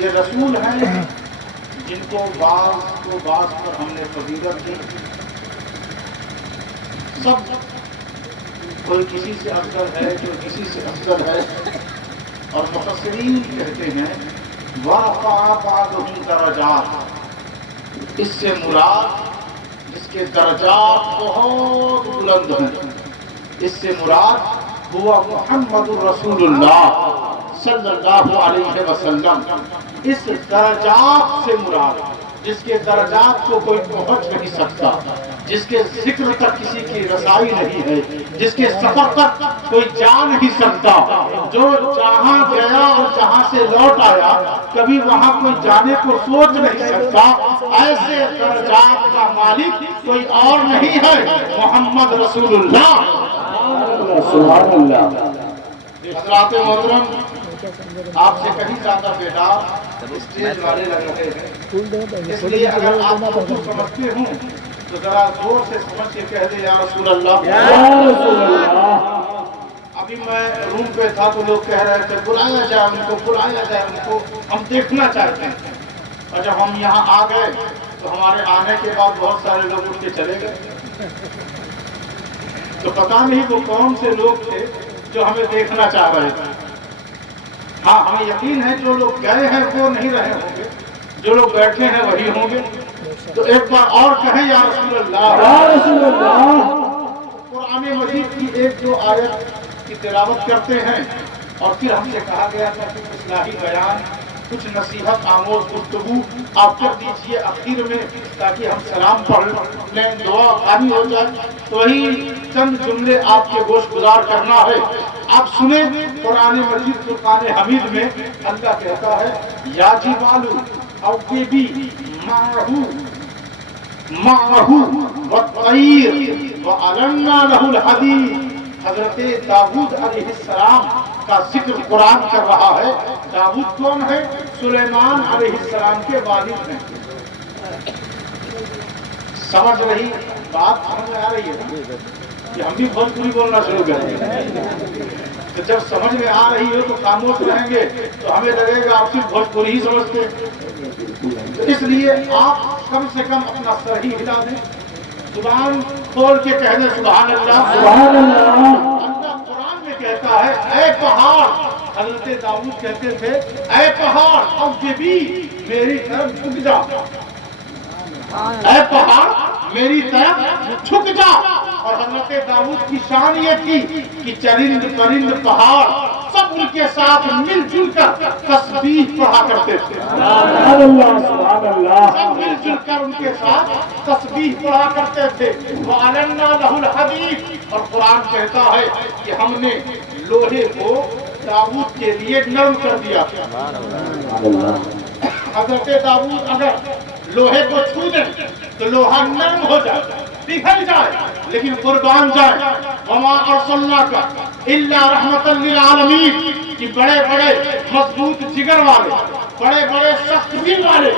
یہ رسول ہیں جن کو بعض پر ہم نے فضیلت دی. سب کوئی کسی سے افضل ہے، کوئی کسی سے افضل ہے. اور مفسرین کہتے ہیں وَرَفَعَ بَعْضُهُمْ دَرَجَاتٍ، اس سے مراد جس کے درجات بہت بلند ہیں، اس سے مراد ہوا محمد الرسول اللہ صلی اللہ علیہ وسلم. اس درجات سے مراد جس کے درجات کو کوئی پہنچ نہیں سکتا، جس کے ذکر تک کسی کی رسائی نہیں ہے، جس کے سفر تک کوئی جا نہیں سکتا، جو جہاں گیا اور جہاں سے لوٹ آیا کبھی وہاں کوئی جانے کو سوچ نہیں سکتا. ایسے درجات کا مالک کوئی اور نہیں ہے، محمد رسول اللہ. سبحان اللہ. حضرات محترم، آپ سے کہیں زیادہ بیدار اسٹیج والے لگ رہے ہیں، اس لیے اگر آپ اردو سمجھتے ہوں تو ذرا زور سے سمجھ کے کہہ دیں یا رسول اللہ. یا رسول اللہ. ابھی میں روم پہ تھا تو لوگ کہہ رہے تھے بلایا جائے ان کو، بلایا جائے ان کو، ہم دیکھنا چاہتے ہیں. اور جب ہم یہاں آ گئے تو ہمارے آنے کے بعد بہت سارے لوگ اٹھ کے چلے گئے. تو پتہ نہیں وہ کون سے لوگ تھے جو ہمیں دیکھنا چاہ رہے تھے. ہاں ہمیں یقین ہے جو لوگ گئے ہیں وہ نہیں رہے ہوں گے، جو لوگ بیٹھے ہیں وہی ہوں گے. تو ایک بار اور کہیں یا رسول اللہ. یا رسول اللہ. قرآن مجید کی ایک دو آیت کی تلاوت کرتے ہیں اور پھر ہم سے کہا گیا تھا کہ اصلاحی بیان، کچھ نصیحت آموز گفتگو آپ کر دیجئے آخر میں تاکہ ہم سلام پڑھ لیں، دعا آنی ہو جائے. تو وہی چند جملے آپ کے گوش گزار کرنا ہے. آپ سنیں قرآن مجید فرقان حمید میں اللہ کہتا ہے یا جبالو اوبی معه والطير وألنا له الحديد. حضرت داؤد علیہ السلام کا ذکر قرآن کر رہا ہے. داؤد کون ہے؟ سلیمان علیہ السلام کے والد ہیں. سمجھ رہی بات؟ سمجھ آ رہی ہے نا کہ ہم بھی بھوجپوری بولنا شروع کریں؟ تو جب سمجھ میں آ رہی ہو تو خاموش رہیں گے تو ہمیں لگے گا آپ صرف بھوجپوری ہی سمجھتے ہیں. تو اس لیے آپ کم سے کم اپنا سر ہی ہلا دیں، زبان کھول کے کہہ دیں سبحان اللہ. سبحان اللہ. اللہ قرآن میں کہتا ہے اے پہاڑ، حضرت داؤد کہتے تھے اے پہاڑ اب یہ بھی میری طرف جھک جا. اے پہاڑ میری طرف جھک جا. اور حضرت داؤد کی شان یہ تھی کہ چرند پرند پہاڑ سب ان کے ساتھ مل جل کر تسبیح پڑھا کرتے تھے. سبحان اللہ. سبحان اللہ. سب مل جل کر ان کے ساتھ تسبیح پڑھا کرتے تھے. وَأَلَنَّا لَهُ الْحَدِيدَ. اور قرآن کہتا ہے کہ ہم نے لوہے کو داؤد کے لیے نرم کر دیا. حضرت داؤد اگر لوہے کو چھو دیں تو لوہا نرم ہو جائے، پگھل جائے، لیکن قربان جائے وما ارسلناک الا رحمتا للعالمین کہ بڑے بڑے مضبوط جگر والے، بڑے بڑے سخت دل والے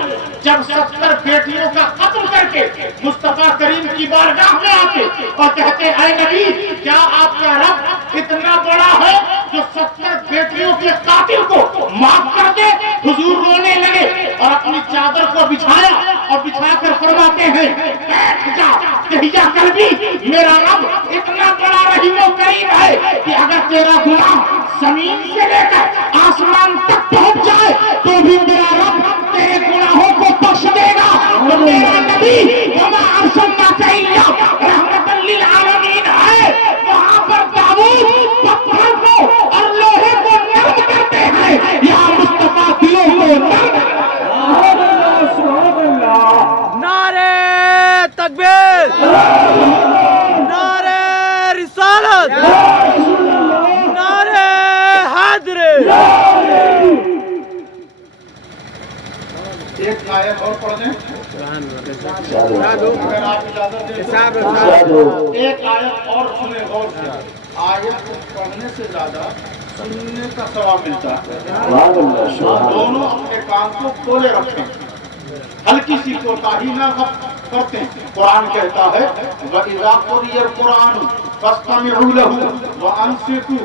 جب 70 بیٹیوں کا قتل کر کے مصطفیٰ کریم کی بارگاہ میں آتے اور کہتے اے نبی کیا آپ کا رب اتنا بڑا ہے جو 70 بیٹیوں کے قاتل کو معاف کر دے؟ حضور رونے لگے اور اپنی چادر کو بچھایا اور بچھا کر فرماتے ہیں بیٹھ جا کہیا کر بھی میرا رب اتنا بڑا رحیم و کریم ہے کہ اگر تیرا گناہ زمین سے لے کر آسمان تک پہنچ جائے تو بھی میرا رب تیرے گناہوں کو بخش دے گا. تو میرا نبی وما ارسلناک الا رحمتا للعالمین ہے. وہاں پر داؤد پتھر کو اور لوہے کو نرم کرتے ہیں، یہاں مصطفیٰ دلوں کو نرم. نعرے تکبیر، نعرے رسالت، نعرے حیدری. ایک آیت اور پڑھ دیں اگر آپ اجازت دیں. ایک آیت اور سنیں غور سے. آیت کو پڑھنے سے زیادہ سننے کا ثواب ملتا ہے. دونوں اپنے کان کو کھولے رکھیں، ہلکی سی کوتاہی نہ کرتے ہیں. قرآن کہتا ہے وَإِذَا قُرِئَ الْقُرْآنُ فَاسْتَمِعُوا لَهُ وَأَنصِتُوا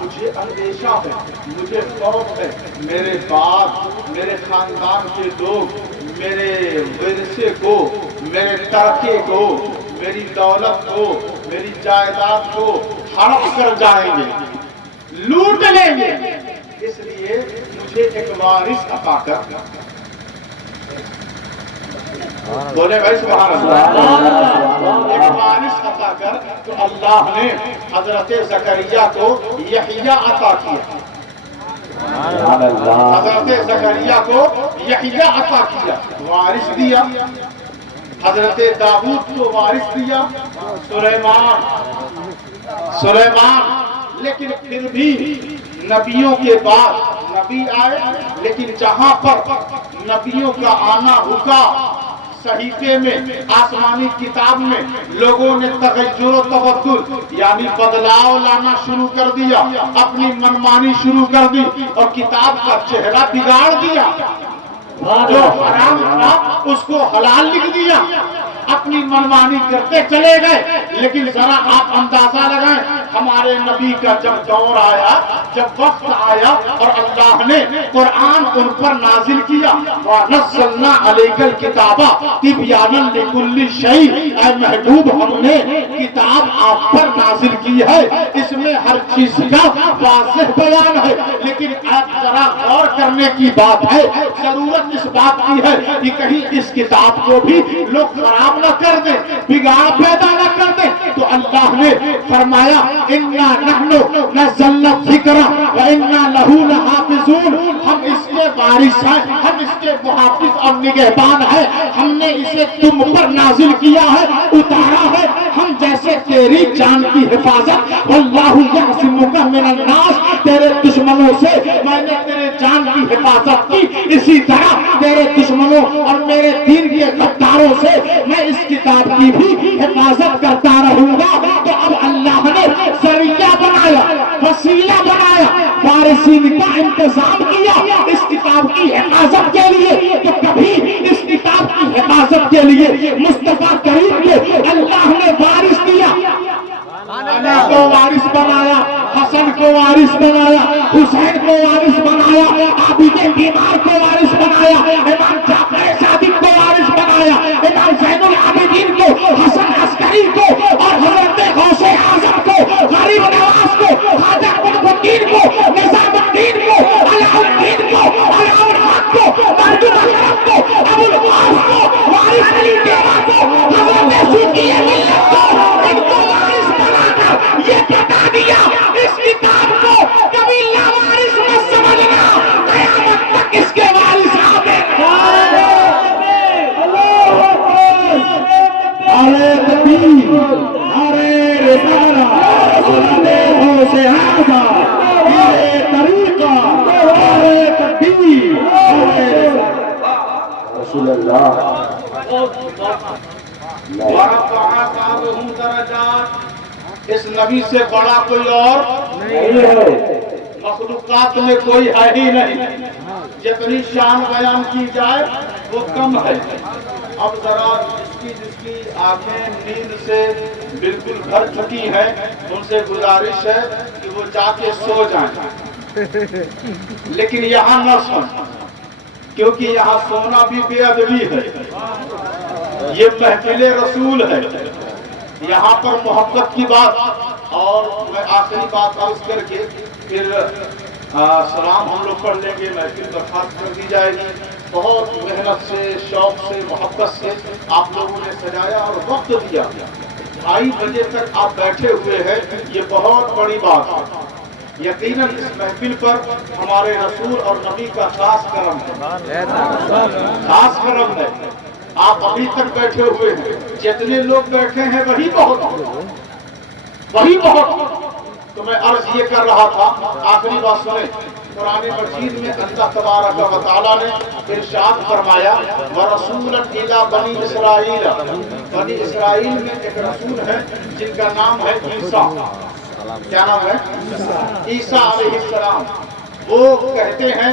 مجھے اندیشہ ہے، مجھے خوف ہے، میرے بعد میرے خاندان کے لوگ میرے ورثے کو، میرے ترکے کو، میری دولت کو، میری جائیداد کو ہڑپ کر جائیں گے، لوٹ لیں گے، اس لیے مجھے ایک وارث عطا کر۔ بولے بھائی سبحان اللہ، ایک وارث عطا کر۔ تو اللہ نے حضرت زکریا کو یحییٰ عطا کیا، حضرت زکریا کو یحییٰ عطا کیا، وارث دیا۔ حضرت داؤد کو وارث دیا سلیمان، لیکن پھر بھی نبیوں کے بعد نبی آئے، لیکن جہاں پر نبیوں کا آنا رکا، صحیفے میں، آسمانی کتاب میں لوگوں نے تغیر و تبدل یعنی بدلاؤ لانا شروع کر دیا، اپنی منمانی شروع کر دی اور کتاب کا چہرہ بگاڑ دیا، جو حرام تھا اس کو حلال لکھ دیا، اپنی منمانی کرتے چلے گئے۔ لیکن ذرا آپ اندازہ لگائیں، ہمارے نبی کا جب دور آیا، جب وقت آیا اور اللہ نے قرآن ان پر نازل کیا، وَنَزَّلْنَا عَلَيْكَ الْكِتَابَ تِبْيَانًا لِكُلِّ شَيْءٍ، اے محبوب ہم نے کتاب آپ پر نازل کی ہے، اس میں ہر چیز کا واضح بیان ہے۔ لیکن آپ ذرا غور کرنے کی بات ہے، ضرورت اس بات کی ہے کہ کہیں اس کتاب کو بھی لوگ خراب نہ کر دیں، بگاڑ پیدا نہ کر دیں۔ تو اللہ نے فرمایا اِنَّا نَحْنُ نَزَّلْنَا الذِّكْرَ وَإِنَّا لَهُ لَحَافِظُونَ، ہم اس کے وارث ہیں، ہم اس کے محافظ اور نگہبان ہیں، ہم نے اسے تم پر نازل کیا ہے، اتارا ہے، ہم جیسے تیری جان کی حفاظت، وَاللَّهُ يَعْصِمُكَ مِنَ النَّاسِ، تیرے دشمنوں سے میں نے تیرے جان کی حفاظت کی، اسی طرح تیرے دشمنوں اور میرے دین کے غداروں سے میں اس کتاب کی بھی حفاظت کرتا رہوں گا۔ تو اب اللہ نے ذریعہ بنایا، وسیلہ بنایا، وارثین کا انتظام کیا اس کتاب کی حفاظت کے لیے۔ تو کبھی اس کتاب کی حفاظت کے لیے مصطفیٰ کریم کو اللہ نے وارث دیا، علی کو وارث بنایا، حسن کو وارث بنایا، حسین کو وارث بنایا، عابدین بیمار کو وارث بنایا، امام جعفر صادق کو وارث بنایا، امام زین العابدین کو، حسن عسکری کو، اور حضرت غوث اعظم کو، غریب نواز کو، خواجہ قطب الدین کو، نظام الدین کو، علاء الدین کو، علاء الحق کو، مردود اکرم کو، ابو القاس کو، وارث علی ڈیرہ کو، حضرت صوفی ملت کو، ان کو وارث بنا کر یہ بتا دیا اس کتاب کو کبھی لاوارث مت سمجھنا، قیامت تک اس کے وارث رسول اللہ اس نبی سے بڑا کوئی اور نہیں ہے، مخلوقات میں کوئی ہے ہی نہیں، جتنی شان بیان کی جائے وہ کم ہے۔ اب ذرا جس کی آنکھیں نیند سے بالکل بھر چکی ہیں ان سے گزارش ہے کہ وہ جا کے سو جائیں، لیکن یہاں نہ سوئیں، کیونکہ یہاں سونا بھی بے ادبی ہے، یہ محفل رسول ہے، یہاں پر محبت کی بات۔ اور میں آخری بات عرض کر کے پھر سلام ہم لوگ پڑھ لیں گے، محفل برخاست کر دی جائے گی۔ بہت محنت سے، شوق سے، محبت سے آپ لوگوں نے سجایا اور وقت دیا، 2:30 بجے تک آپ بیٹھے ہوئے ہیں، یہ بہت بڑی بات ہے۔ یقیناً اس محفل پر ہمارے رسول اور نبی کا خاص کرم ہے، خاص کرم ہے۔ آپ ابھی تک بیٹھے ہوئے ہیں، جتنے لوگ بیٹھے ہیں وہی بہت، وہی بہت۔ تو میں عرض یہ کر رہا تھا، آخری بات سنیں، قرآن مجید میں اللہ تبارک و تعالیٰ نے ارشاد فرمایا وَرَسُولًا إِلَىٰ بَنِي إِسْرَائِيلَ، بنی اسرائیل میں ایک رسول ہے جن کا نام ہے عیسیٰ۔ کیا نام ہے؟ عیسیٰ علیہ السلام۔ وہ کہتے ہیں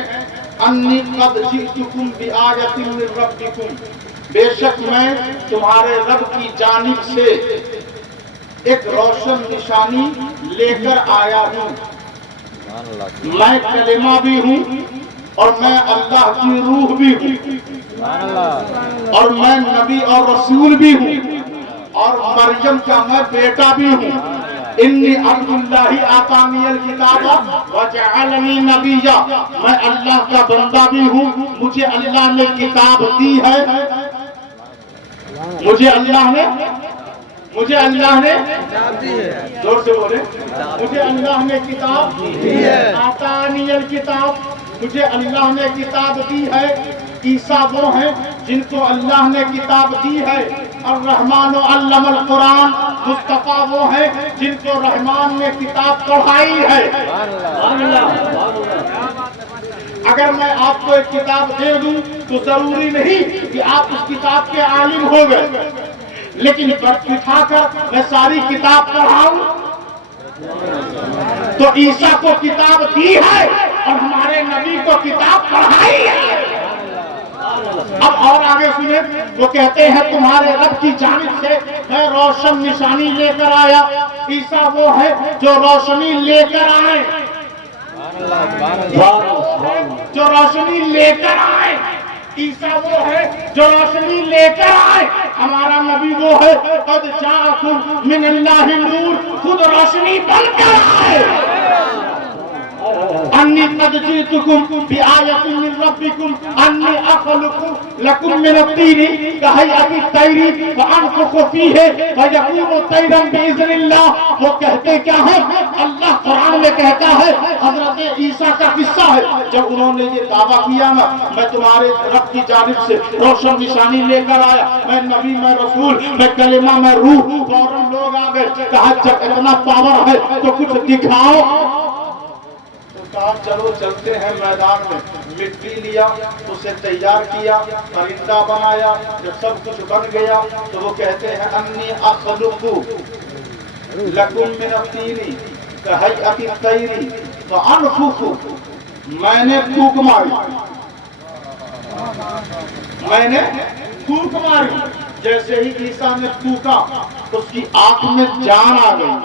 انی قد جئتکم بآیۃ من ربکم، بے شک میں تمہارے رب کی جانب سے ایک روشن نشانی لے کر آیا ہوں. میں کلمہ بھی ہوں اور میں اللہ کی روح بھی ہوں اور میں نبی اور رسول بھی ہوں اور مریم کا میں بیٹا بھی ہوں. انی عبد اللہ آتانی الکتاب وجعلنی نبیا. میں اللہ کا بندہ بھی ہوں, مجھے اللہ نے کتاب دی ہے. مجھے اللہ نے زور سے بولے, مجھے اللہ نے کتاب دی ہے. آتانی الکتاب, مجھے اللہ نے کتاب دی ہے. عیسیٰ وہ ہیں جن کو اللہ نے کتاب دی ہے. الرحمن علم القرآن, مصطفیٰ وہ ہیں جن کو رحمان نے کتاب پڑھائی ہے. اگر میں آپ کو ایک کتاب دے دوں تو ضروری نہیں کہ آپ اس کتاب کے عالم ہو گئے, لیکن بٹھا کر میں ساری کتاب پڑھاؤں تو عیسیٰ کو کتاب دی ہے اور ہمارے نبی کو کتاب پڑھائی ہے. اب اور آگے سنیں, وہ کہتے ہیں تمہارے رب کی جانب سے میں روشن نشانی لے کر آیا. عیسیٰ وہ ہے جو روشنی لے کر آئے, جو روشنی لے کر آئے. عیسیٰ وہ ہے جو روشنی لے کر آئے. ہمارا نبی وہ ہے قد جاءکم من اللہ نور, خود روشنی بن کر آئے. انی قد جئتکم بآیۃ من ربکم انی اخلق لکم من الطین کہیئۃ الطیر فانفخ فیہ فیکون طیرا باذن اللہ. وہ کہتے کیا ہیں؟ اللہ قرآن میں کہتا ہے, حضرت عیسیٰ کا قصہ ہے, جب انہوں نے یہ دعویٰ کیا نا میں تمہارے رب کی جانب سے روشن نشانی لے کر آیا, میں نبی, میں رسول, میں کلمہ, میں روح, فوراً لوگ آ گئے, کہا جب اتنا پاور ہے تو کچھ دکھاؤ. چلو چلتے ہیں میدان میں. مٹی لیا, اسے تیار کیا, پرندہ بنایا. جب سب کچھ بن گیا تو وہ کہتے ہیں انی اخلق لکم من الطین کہیئۃ الطیر فانفخ. میں نے پھونک ماری. جیسے ہی عیسیٰ نے پھونکا اس کی آنکھ میں جان آ گئی,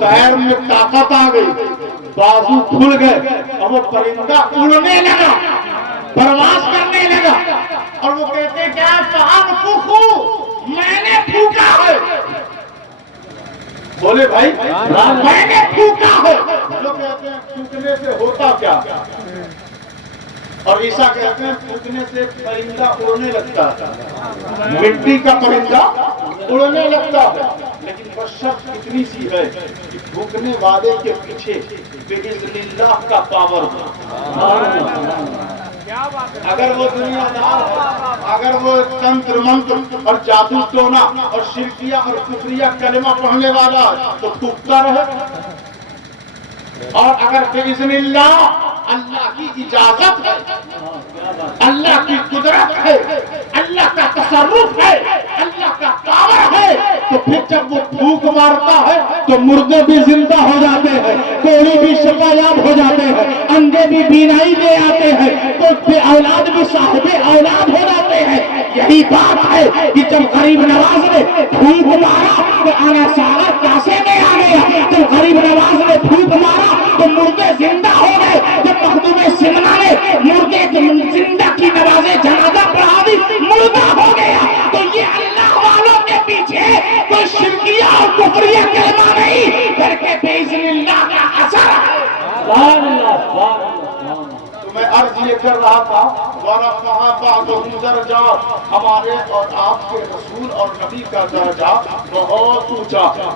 پیر میں طاقت آ گئی, بازو کھل گئے اور وہ پرندہ اڑنے لگا, پرواز کرنے لگا. اور وہ کہتے ہیں کیا فانفخ, میں نے پھونکا ہے. بولے بھائی میں نے پھونکا ہے. لوگ کہتے ہیں پھونکنے سے ہوتا کیا, اور عیسیٰ کہتے ہیں پھونکنے سے پرندہ اڑنے لگتا ہے, مٹی کا پرندہ اڑنے لگتا ہے. لیکن شرط اتنی سی ہے کہ پھونکنے والے کے پیچھے بِإِذْنِ اللہ کا پاور ہو. اگر وہ دنیا دار ہے, اگر وہ تنتر منتر اور جادو ٹونا اور شرکیہ اور کفریہ کلمہ پڑھنے والا ہے تو پھونکتا رہے. اور اگر بِإِذْنِ اللہ, اللہ کی اجازت ہے, اللہ کی قدرت ہے, اللہ کا تصرف ہے, اللہ کا پاور ہے, تو پھر جب وہ پھونک مارتا ہے تو مردے بھی زندہ ہو جاتے ہیں, کوڑی بھی شفایاب ہو جاتے ہیں, اندھے بھی بینائی لے آتے ہیں, تو بے اولاد بھی صاحب اولاد ہو جاتے ہیں. یہی بات ہے کہ جب غریب نواز نے پھونک مارا تو آنا سارا کاسے میں آ گیا. جب غریب نواز نے پھونک مارا تو مردے زندہ ہو گئے. جب مخدوم سمنا نے مردے زندہ کی نماز جنازہ پڑھا دی, مردہ ہو گیا. تو یہ اللہ والوں کے پیچھے کوئی شرکیہ اور کفریہ کلمہ نہیں بلکہ بِإِذْنِ اللہ کا اثر ہے. تو میں عرض یہ کر رہا تھا وَرَفَعَ بَعْضُهُمْ دَرَجَاتٍ, ہمارے اور آپ کے رسول اور نبی کا درجہ بہت اونچا ہے.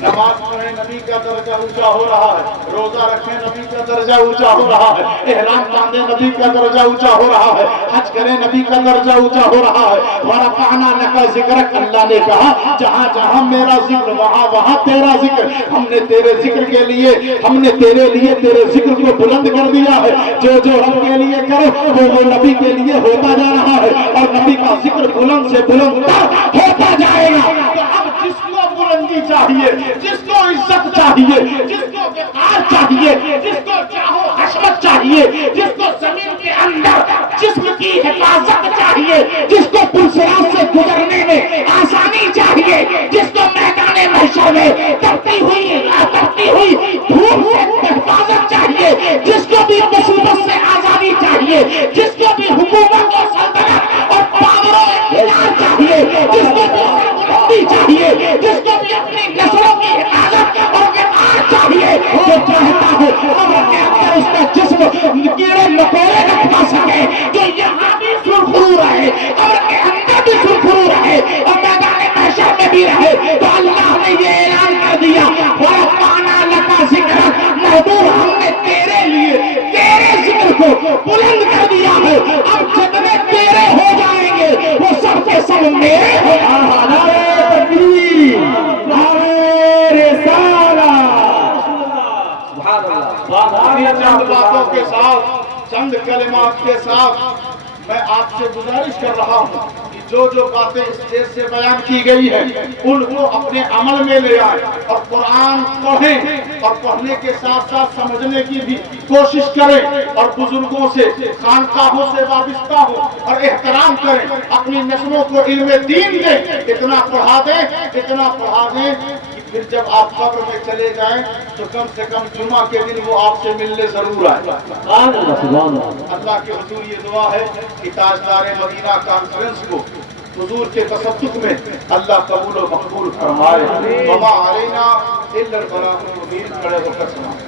نماز پڑھیں نبی کا درجہ اونچا ہو رہا ہے, روزہ رکھیں نبی کا درجہ اونچا ہو رہا ہے, احرام باندھیں نبی کا درجہ اونچا ہو رہا ہے, حج کریں نبی کا درجہ اونچا ہو رہا ہے. وَرَفَعْنَا لَكَ ذِكْرَكَ, اللہ نے کہا جہاں جہاں میرا ذکر وہاں وہاں تیرا ذکر. ہم نے تیرے ذکر کے لیے, ہم نے تیرے لیے تیرے ذکر کو بلند کر دیا ہے. جو جو رب کے لیے کرو وہ نبی کے لیے ہوتا جا رہا ہے, اور نبی کا ذکر بلند سے بلند ہوتا جائے گا. تو اب جس کو بلندی چاہیے, جس کو عزت چاہیے, جس کو وقار چاہیے, جس کو چاہو حشمت چاہیے, جس کو زمین کے اندر جسم کی حفاظت چاہیے, جس کو پلسرات سے گزرنے میں آسانی چاہیے, چاہیے، جس کو بھی مصیبت سے آزادی چاہیے، جس کو بھی حکومت اور سلطنت اور پاور و اقتدار چاہیے، جس کو بھی سربلندی چاہیے، جس کو بھی اپنی نسلوں کی حفاظت اور وقار چاہیے، جو چاہتا ہے قبر کے اندر اس کا جسم کیڑے مکوڑے نہ کھا سکے، جو یہاں بھی سرخرو رہے، قبر کے اندر بھی سرخرو رہے اور میدان محشر میں بھی رہے، تو اللہ نے یہ اعلان کر دیا وَرَفَعْنَا لَكَ ذِكْرَكَ، محبوب ہم نے تیرے لیے تیرے ذکر کو بلند کر دیا ہے، اب جتنے تیرے ہو جائیں گے وہ سب کے سب میرے ہو جائیں گے۔ نعرہ تکبیر، نعرہ رسالت، سبحان اللہ۔ چند باتوں کے ساتھ، چند کلمات کے ساتھ میں آپ سے گزارش کر رہا ہوں کہ جو باتیں اس اسٹیج سے بیان کی گئی ہیں ان کو اپنے عمل میں لے آئیں اور قرآن پڑھیں اور پڑھنے کے ساتھ ساتھ سمجھنے کی بھی کوشش کریں اور بزرگوں سے خانقاہوں سے وابستہ ہوں اور احترام کریں، اپنی نسلوں کو علم دین دیں، اتنا پڑھا دیں کہ پھر جب آپ قبر میں چلے جائیں تو کم سے کم جمعہ کے دن وہ آپ سے ملنے ضرور آئے۔ سبحان اللہ، سبحان اللہ۔ اللہ کے حضور یہ دعا ہے کہ تاجدار مدینہ کانفرنس کو حضور کے تصدق میں اللہ قبول و مقبول فرمائے۔ وما علینا الا البلاغ المبین، کھڑے ہو کر سلام۔